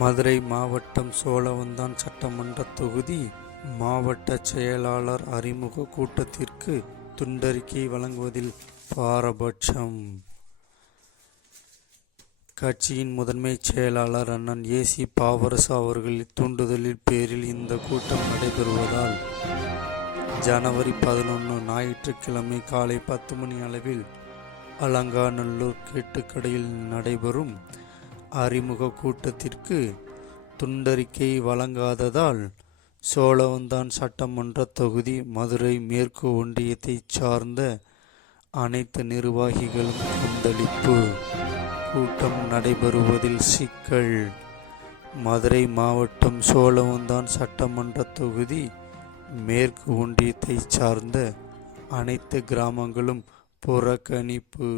மதுரை மாவட்டம் சோழவந்தான் சட்டமன்ற தொகுதி மாவட்ட செயலாளர் அறிமுக கூட்டத்திற்கு துண்டறிக்கை வழங்குவதில் பாரபட்சம். கட்சியின் முதன்மை செயலாளர் அண்ணன் ஏசி பாவரசு அவர்களின் தூண்டுதலின் பேரில் இந்த கூட்டம் நடைபெறுவதால் ஜனவரி 11 ஞாயிற்றுக்கிழமை காலை 10 மணி அளவில் அலங்காநல்லூர் கேட்டுக்கடையில் நடைபெறும் அறிமுக கூட்டத்திற்கு துண்டறிக்கை வழங்காததால் சோழவந்தான் சட்டமன்ற தொகுதி மதுரை மேற்கு ஒன்றியத்தைச் சார்ந்த அனைத்து நிர்வாகிகளும் கொந்தளிப்பு. கூட்டம் நடைபெறுவதில் சிக்கல். மதுரை மாவட்டம் சோழவந்தான் சட்டமன்ற தொகுதி மேற்கு ஒன்றியத்தைச் சார்ந்த அனைத்து கிராமங்களும் புறக்கணிப்பு.